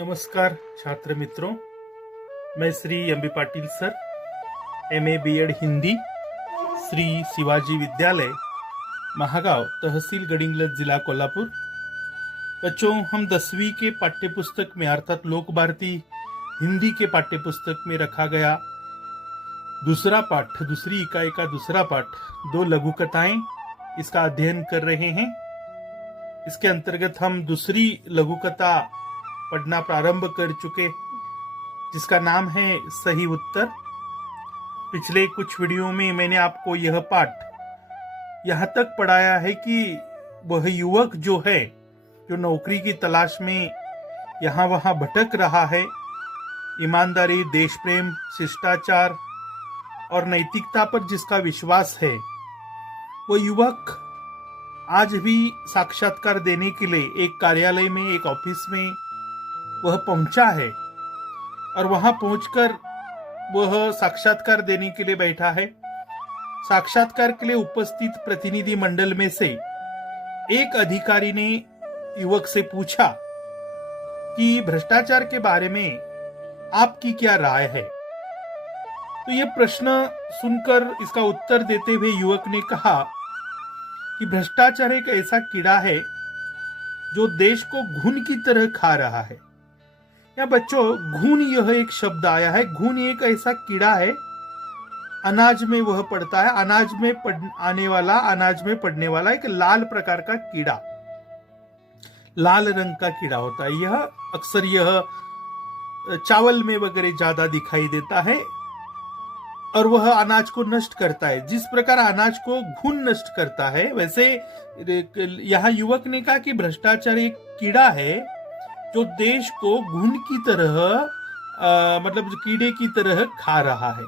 नमस्कार छात्र मित्रों, मैं Shri M B Patil sir, MA BEd Hindi, Shri Shivaji Vidyalaya Mahagaon, तहसील गडिंग्लज, जिला कोल्हापुर। बच्चों, हम 10वीं के पाठ्यपुस्तक में अर्थात लोक भारती हिंदी के पाठ्यपुस्तक में रखा गया दूसरा पाठ, दूसरी इकाई का दूसरा पाठ, 2 लघु कथाएं, इसका अध्ययन कर रहे हैं। इसके अंतर्गत हम दूसरी लघु कथा पढ़ना प्रारंभ कर चुके, जिसका नाम है सही उत्तर। पिछले कुछ वीडियो में मैंने आपको यह पाठ यहां तक पढ़ाया है कि वह युवक जो है, जो नौकरी की तलाश में यहां वहां भटक रहा है, ईमानदारी, देश प्रेम, शिष्टाचार और नैतिकता पर जिसका विश्वास है, वो युवक आज भी साक्षात्कार देने के लिए एक कार्यालय में, एक ऑफिस में वह पहुंचा है और वहां पहुंचकर वह साक्षात्कार देने के लिए बैठा है। साक्षात्कार के लिए उपस्थित प्रतिनिधि मंडल में से एक अधिकारी ने युवक से पूछा कि भ्रष्टाचार के बारे में आपकी क्या राय है। तो यह प्रश्न सुनकर इसका उत्तर देते हुए युवक ने कहा कि भ्रष्टाचार एक ऐसा कीड़ा है जो देश को घुन की तरह खा रहा है। या बच्चों, घुन यह एक शब्द आया है। घुन एक ऐसा कीड़ा है, अनाज में वह पड़ता है, अनाज में पड़ने वाला एक लाल प्रकार का कीड़ा, लाल रंग का कीड़ा होता है। यह अक्सर चावल में वगैरह ज्यादा दिखाई देता है और वह अनाज को नष्ट करता है। जिस प्रकार अनाज को घुन नष्ट करता है, वैसे यहाँ युवक ने कहा कि भ्रष्टाचार एक कीड़ा है जो देश को घुन की तरह मतलब कीड़े की तरह खा रहा है।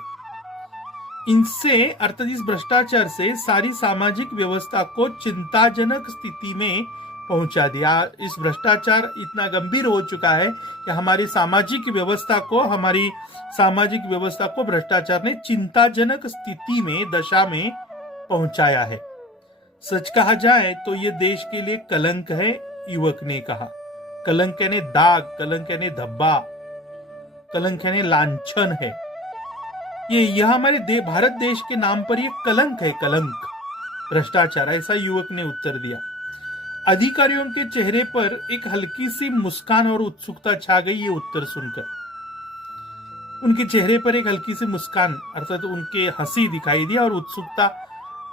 इनसे अर्थात इस भ्रष्टाचार से सारी सामाजिक व्यवस्था को चिंताजनक स्थिति में पहुंचा दिया। इस भ्रष्टाचार इतना गंभीर हो चुका है कि हमारी सामाजिक व्यवस्था को भ्रष्टाचार ने चिंताजनक स्थिति में, दशा में पहुंचाया है। सच कहा जाए तो ये देश के लिए कलंक है, युवक ने कहा। कलंक यानी दाग, कलंक यानी धब्बा, कलंक यानी लांछन है। यह हमारे भारत देश के नाम पर ये कलंक है, कलंक, भ्रष्टाचार, ऐसा युवक ने उत्तर दिया। अधिकारियों के चेहरे पर एक हल्की सी मुस्कान और उत्सुकता छा गई ये उत्तर सुनकर। उनके चेहरे पर एक हल्की सी मुस्कान अर्थात उनके हंसी दिखाई दी और उत्सुकता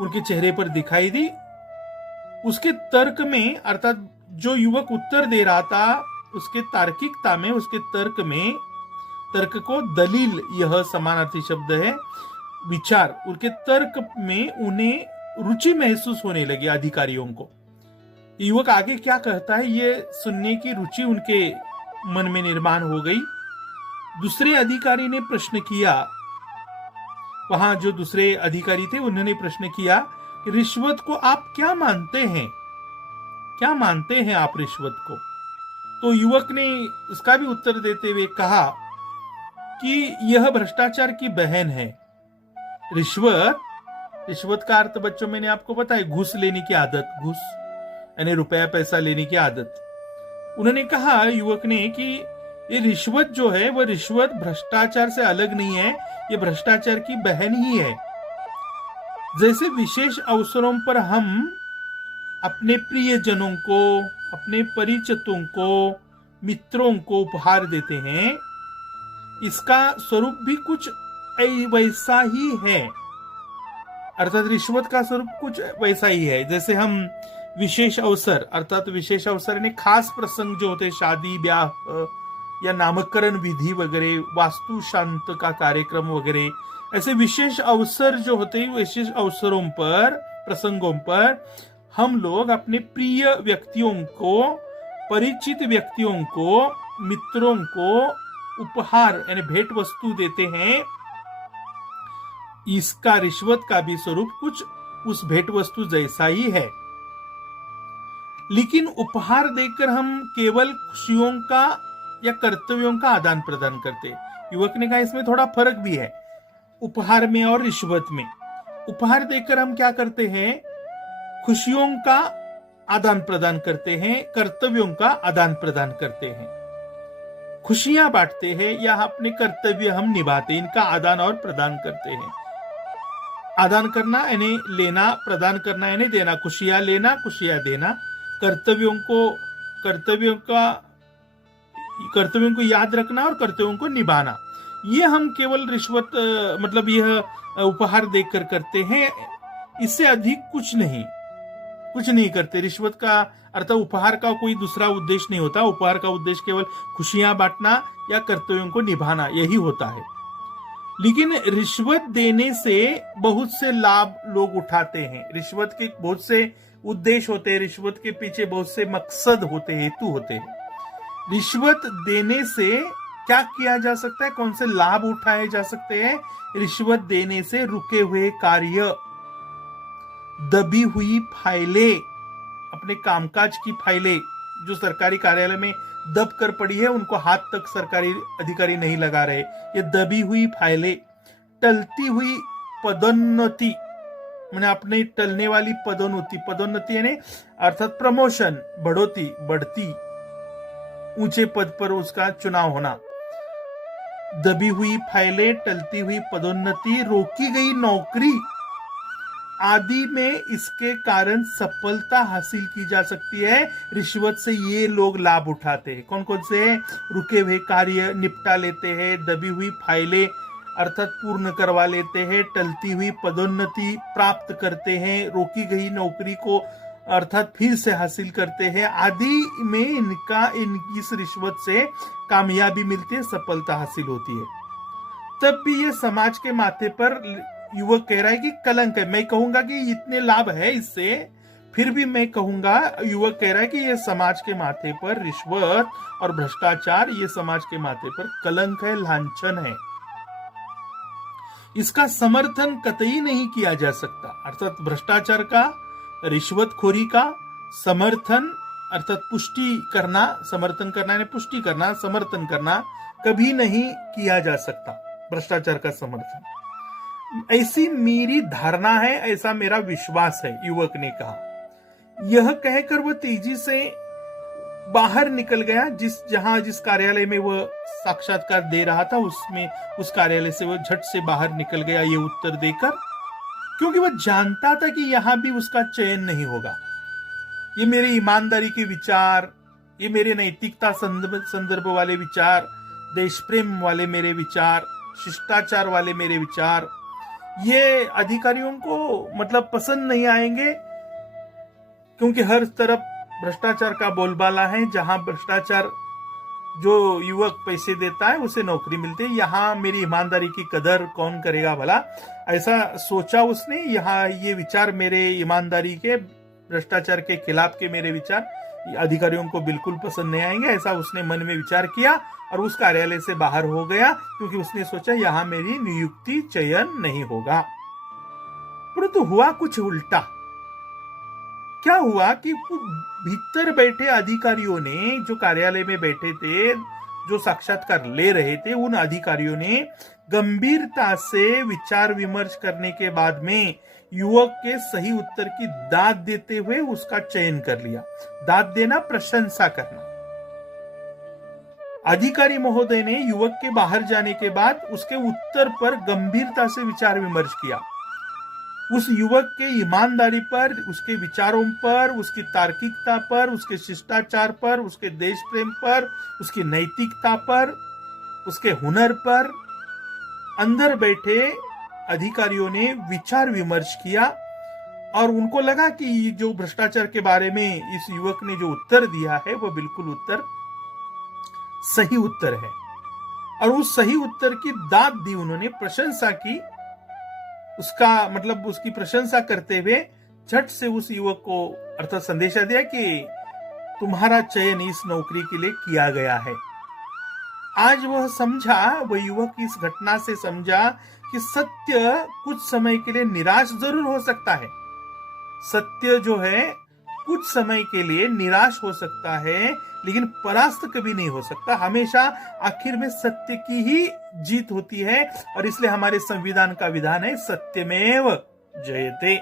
उनके चेहरे पर दिखाई दी। उसके तर्क में अर्थात जो युवक उत्तर दे रहा था, उसके तार्किकता में, उसके तर्क को दलील, यह समानार्थी शब्द है, विचार, उनके तर्क में उन्हें रुचि महसूस होने लगी अधिकारियों को। युवक आगे क्या कहता है ये सुनने की रुचि उनके मन में निर्माण हो गई। दूसरे अधिकारी ने प्रश्न किया, वहां जो दूसरे अधिकारी थे उन्होंने प्रश्न किया कि रिश्वत को आप क्या मानते हैं? क्या मानते हैं आप रिश्वत को? तो युवक ने उसका भी उत्तर देते हुए कहा कि यह भ्रष्टाचार की बहन है। रिश्वत का अर्थ बच्चों मैंने आपको बताया, घूस लेने की आदत, घूस यानी रुपया पैसा लेने की आदत। उन्होंने कहा, युवक ने, कि ये रिश्वत जो है वह रिश्वत भ्रष्टाचार से अलग नहीं है, ये भ्रष्टाचार की बहन ही है। जैसे विशेष अवसरों पर हम अपने प्रियजनों को, अपने परिचितों को, मित्रों को उपहार देते हैं, इसका स्वरूप भी कुछ वैसा ही है। अर्थात रिश्वत का स्वरूप कुछ वैसा ही है। जैसे हम विशेष अवसर, अर्थात विशेष अवसर यानी खास प्रसंग जो होते, शादी ब्याह या नामकरण विधि वगैरह, वास्तु शांत का कार्यक्रम वगैरह, ऐसे विशेष अवसर जो होते हैं, विशेष अवसरों पर, प्रसंगों पर हम लोग अपने प्रिय व्यक्तियों को, परिचित व्यक्तियों को, मित्रों को उपहार यानी भेंट वस्तु देते हैं। इसका, रिश्वत का भी स्वरूप कुछ उस भेंट वस्तु जैसा ही है। लेकिन उपहार देकर हम केवल खुशियों का या कर्तव्यों का आदान प्रदान करते। युवक ने कहा इसमें थोड़ा फर्क भी है, उपहार में और रिश्वत में। उपहार देकर हम क्या करते हैं? खुशियों का आदान प्रदान करते हैं, कर्तव्यों का आदान प्रदान करते हैं। खुशियां बांटते हैं या अपने कर्तव्य हम निभाते हैं, इनका आदान और प्रदान करते हैं। आदान करना यानी लेना, प्रदान करना यानी देना, खुशियां लेना, खुशियां देना, कर्तव्यों को याद रखना और कर्तव्यों को निभाना। ये हम केवल रिश्वत मतलब यह उपहार देकर करते हैं, इससे अधिक कुछ नहीं करते। रिश्वत का अर्थात उपहार का कोई दूसरा उद्देश्य नहीं होता। उपहार का उद्देश्य केवल खुशियां बांटना या कर्तव्यों को निभाना यही होता है। लेकिन रिश्वत देने से बहुत से लाभ लोग उठाते हैं। रिश्वत के बहुत से उद्देश्य होते हैं, रिश्वत के पीछे बहुत से मकसद होते हैं, हेतु होते हैं। रिश्वत देने से क्या किया जा सकता है, कौन से लाभ उठाए जा सकते हैं? रिश्वत देने से रुके हुए कार्य, दबी हुई फाइलें, अपने कामकाज की फाइलें जो सरकारी कार्यालय में दब कर पड़ी है, उनको हाथ तक सरकारी अधिकारी नहीं लगा रहे, ये दबी हुई फाइलें, टलती हुई पदोन्नति, मैंने अपने टलने वाली पदोन्नति यानी अर्थात प्रमोशन, बढ़ती ऊंचे पद पर उसका चुनाव होना। दबी हुई फाइलें, टलती हुई पदोन्नति, रोकी गई नौकरी आदि में इसके कारण सफलता हासिल की जा सकती है। रिश्वत से ये लोग लाभ उठाते हैं। कौन कौन से? रुके हुए कार्य निपटा लेते हैं, दबी हुई फाइलें अर्थात पूर्ण करवा लेते हैं, टलती हुई पदोन्नति प्राप्त करते हैं, रोकी गई नौकरी को अर्थात फिर से हासिल करते हैं आदि में इस रिश्वत से कामयाबी मिलती है, सफलता हासिल होती है। तब भी ये समाज के माथे पर युवक कह रहा है कि कलंक है। मैं कहूंगा कि इतने लाभ है इससे, फिर भी मैं कहूंगा, युवक कह रहा है कि ये समाज के माथे पर रिश्वत और भ्रष्टाचार, ये समाज के माथे पर कलंक है, लांछन है। इसका समर्थन कतई नहीं किया जा सकता। अर्थात भ्रष्टाचार का, रिश्वतखोरी का समर्थन अर्थात पुष्टि करना, समर्थन करना यानी पुष्टि करना, समर्थन करना कभी नहीं किया जा सकता। भ्रष्टाचार का समर्थन, ऐसी मेरी धारणा है, ऐसा मेरा विश्वास है, युवक ने कहा। यह कहकर वह तेजी से बाहर निकल गया। जिस कार्यालय में वह साक्षात्कार दे रहा था, उस कार्यालय से वह झट से बाहर निकल गया ये उत्तर देकर, क्योंकि वह जानता था कि यहां भी उसका चयन नहीं होगा। ये मेरे ईमानदारी के विचार, ये मेरे नैतिकता संदर्भ वाले विचार, देश प्रेम वाले मेरे विचार, शिष्टाचार वाले मेरे विचार, ये अधिकारियों को मतलब पसंद नहीं आएंगे, क्योंकि हर तरफ भ्रष्टाचार का बोलबाला है। जहां भ्रष्टाचार, जो युवक पैसे देता है उसे नौकरी मिलती है, यहाँ मेरी ईमानदारी की कदर कौन करेगा भला, ऐसा सोचा उसने। यहाँ ये विचार मेरे ईमानदारी के, भ्रष्टाचार के खिलाफ के मेरे विचार अधिकारियों को बिल्कुल पसंद नहीं आएंगे, ऐसा उसने मन में विचार किया और उस कार्यालय से बाहर हो गया, क्योंकि उसने सोचा यहाँ मेरी नियुक्ति चयन नहीं होगा। परंतु हुआ कुछ उल्टा। क्या हुआ कि भीतर बैठे अधिकारियों ने, जो कार्यालय में बैठे थे, जो साक्षात्कार ले रहे थे, उन अधिकारियों ने गंभीरता से विचार विमर्श करने के बाद में युवक के सही उत्तर की दाद देते हुए उसका चयन कर लिया। दाद देना, प्रशंसा करना। अधिकारी महोदय ने युवक के बाहर जाने के बाद उसके उत्तर पर गंभीरता से विचार विमर्श किया। उस युवक के ईमानदारी पर, उसके विचारों पर, उसकी तार्किकता पर, उसके शिष्टाचार पर, उसके देश प्रेम पर, उसकी नैतिकता पर, उसके हुनर पर अंदर बैठे अधिकारियों ने विचार विमर्श किया और उनको लगा कि जो भ्रष्टाचार के बारे में इस युवक ने जो उत्तर दिया है वह बिल्कुल उत्तर सही उत्तर है। और उस सही उत्तर की दाद दी उन्होंने, प्रशंसा की। उसका मतलब उसकी प्रशंसा करते हुए झट से उस युवक को अर्थात संदेशा दिया कि तुम्हारा चयन इस नौकरी के लिए किया गया है। आज वह युवक इस घटना से समझा कि सत्य कुछ समय के लिए निराश जरूर हो सकता है। सत्य जो है कुछ समय के लिए निराश हो सकता है, लेकिन परास्त कभी नहीं हो सकता। हमेशा आखिर में सत्य की ही जीत होती है, और इसलिए हमारे संविधान का विधान है सत्यमेव जयते,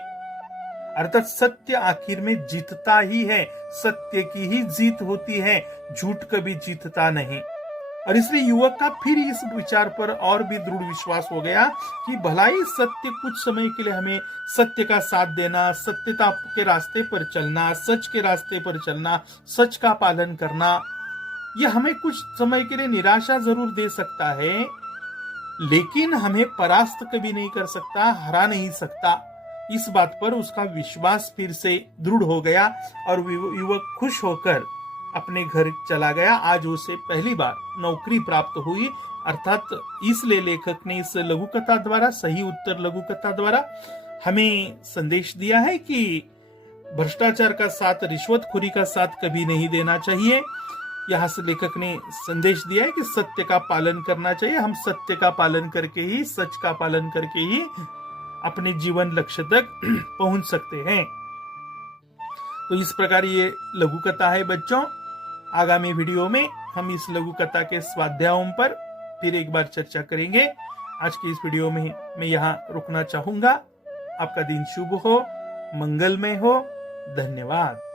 अर्थात सत्य आखिर में जीतता ही है, सत्य की ही जीत होती है, झूठ कभी जीतता नहीं। और इसलिए युवक का फिर इस विचार पर और भी दृढ़ विश्वास हो गया कि भलाई सत्य कुछ समय के लिए हमें सत्य का साथ देना, सत्यता के रास्ते पर चलना, सच के रास्ते पर चलना, सच का पालन करना, यह हमें कुछ समय के लिए निराशा जरूर दे सकता है, लेकिन हमें परास्त कभी नहीं कर सकता, हरा नहीं सकता। इस बात पर उसका विश्वास फिर से दृढ़ हो गया और युवक खुश होकर अपने घर चला गया। आज उसे पहली बार नौकरी प्राप्त हुई। अर्थात इसलिए लेखक ने इस लघु कथा द्वारा, सही उत्तर लघु कथा द्वारा हमें संदेश दिया है कि भ्रष्टाचार का साथ, रिश्वतखोरी का साथ कभी नहीं देना चाहिए। यहाँ से लेखक ने संदेश दिया है कि सत्य का पालन करना चाहिए। हम सत्य का पालन करके ही, सच का पालन करके ही अपने जीवन लक्ष्य तक पहुंच सकते हैं। तो इस प्रकार ये लघु कथा है बच्चों। आगामी वीडियो में हम इस लघु कथा के स्वाध्यायों पर फिर एक बार चर्चा करेंगे। आज की इस वीडियो में मैं यहाँ रुकना चाहूंगा। आपका दिन शुभ हो, मंगलमय हो। धन्यवाद।